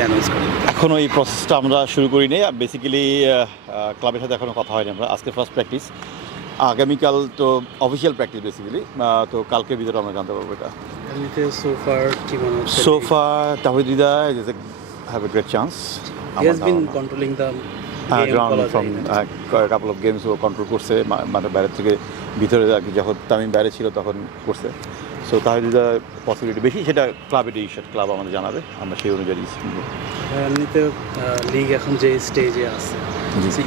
Announce করেন এখনও এই প্রসেসটা আমরা শুরু করিনি। বেসিক্যালি ক্লাবের সাথে এখনও কথা হয়নি আমরা। আজকে ফার্স্ট প্র্যাকটিস আগামীকাল তো অফিসিয়াল প্র্যাকটিস বেসিক্যালি তো কালকের ভিতরে আমরা জানতে পারব এটা। সোফা তাহিদিদা is have a great chance he has been controlling the ground from couple of games O control করছে। মানে বাইরের থেকে ভিতরে আর কি যখন তামিম বাইরে ছিল তখন করছে। সো তাহিদিদা পসিবিলিটি বেশি সেটা ক্লাবের ডিসিশন ক্লাব আমাদের জানাবে। আমরা সেই অনুযায়ী নেব। এমনিতে লিগ এখন যে স্টেজে আছে।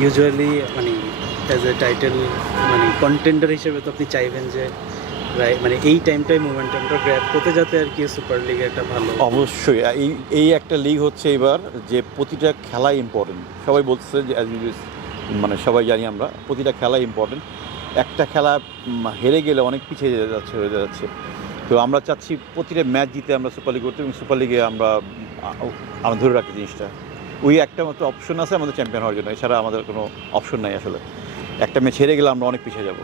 ইউজুয়ালি মানে অ্যাজ এ টাইটেল মানে কন্টেন্ডার হিসেবে তো আপনি চাইবেন যে মানে এই টাইমটাই মোমেন্টামটা গ্র্যাপ করতে যাতে আর কি সুপার লিগ একটা ভালো অবশ্যই। এই এই একটা লিগ হচ্ছে এবার যে প্রতিটা খেলাই ইম্পর্টেন্ট সবাই বলছে যে you- মানে সবাই জানি আমরা প্রতিটা খেলা ইম্পর্টেন্ট একটা খেলা হেরে গেলে অনেক পিছিয়ে যাচ্ছে হয়ে যাচ্ছে। তো আমরা চাচ্ছি প্রতিটা ম্যাচ জিতে আমরা সুপার লিগ করতে এবং সুপার লিগে আমরা আমরা ধরে রাখি জিনিসটা। ওই একটা মাত্র অপশন আছে আমাদের চ্যাম্পিয়ন হওয়ার জন্য। এছাড়া আমাদের কোনো অপশন নাই আসলে। একটা ম্যাচ হেরে গেলে আমরা অনেক পিছিয়ে যাব।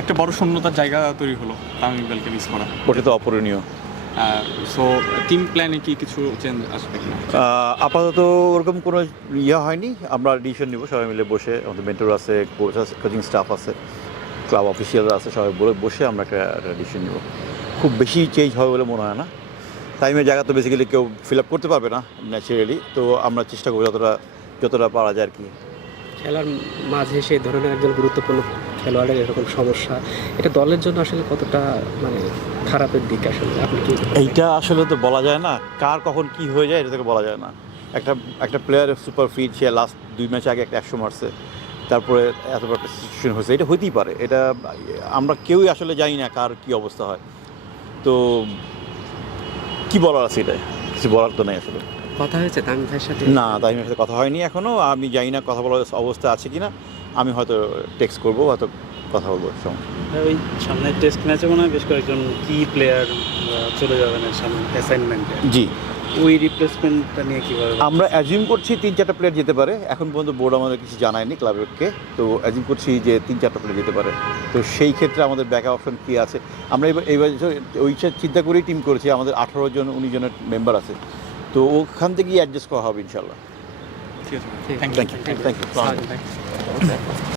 একটা বড় শূন্যতার জায়গা তৈরি হলো তামিম ইকবালকে মিস করা। ওটা তো অপূরণীয়। সো টিম প্ল্যানে কি কিছু চেঞ্জ আসবে আপাতত ওরকম কোনো ইয়ে হয়নি। আমরা ডিসিশন নিব সবাই মিলে বসে। আমাদের মেন্টর আছে কোচ আছে কোচিং স্টাফ আছে। ক্লাব অফিসিয়াল আছে সবাই বলে বসে আমরা একটা ডিসিশন নিব। খুব বেশি চেঞ্জ হবে বলে মনে হয় না। টাইমের জায়গা তো বেসিক্যালি কেউ ফিল আপ করতে পারবে না ন্যাচারালি তো আমরা চেষ্টা করব যতটা যতটা পারা যায় আর কি। খেলার মাঝে সেই ধরনের একজন গুরুত্বপূর্ণ খেলোয়াড়ের এরকম সমস্যা এটা দলের জন্য আসলে কতটা মানে খারাপের দিক আসলে? আপনি কি এইটা আসলে তো বলা যায় না কার কখন কি হয়ে যায় এটা থেকে বলা যায় না। একটা একটা প্লেয়ার সুপার ফিট সে লাস্ট দুই ম্যাচ আগে একটা একশো মারছে। তারপরে এত বড় একটা সিচুয়েশন হয়েছে এটা হইতেই পারে। এটা আমরা কেউই আসলে জানি না কার কি অবস্থা হয়। তো কি বলার আছে এটাই কিছু বলার তো নেই আসলে। কথা হয়েছে তামিম ভাইয়ের সাথে? না তাইমের সাথে কথা হয়নি এখনও আমি জানি না কথা বলার অবস্থা আছে কি না আমি হয়তো টেক্সট করব হয়তো কথা বলব ওই সামনের টেস্ট ম্যাচে মনে হয় বেশ কয়েকজন কি প্লেয়ার চলে যাবেন সামনে অ্যাসাইনমেন্টে জি। ওই রিপ্লেসমেন্টটা নিয়ে কীভাবে আমরা অ্যাজিউম করছি তিন চারটা প্লেয়ার যেতে পারে। এখন পর্যন্ত বোর্ড আমাদের কিছু জানায়নি ক্লাবকে। তো অ্যাজিউম করছি যে তিন চারটা প্লেয়ার যেতে পারে। তো সেই ক্ষেত্রে আমাদের ব্যাক অপশন কী আছে? আমরা এবার এইবার ওই চিন্তা করেই টিম করেছি। আমাদের আঠারো জন উনিশ জনের মেম্বার আছে। তো ওখান থেকেই অ্যাডজাস্ট করা হবে ইনশাল্লাহ ঠিক আছে। Thank thank you thank you.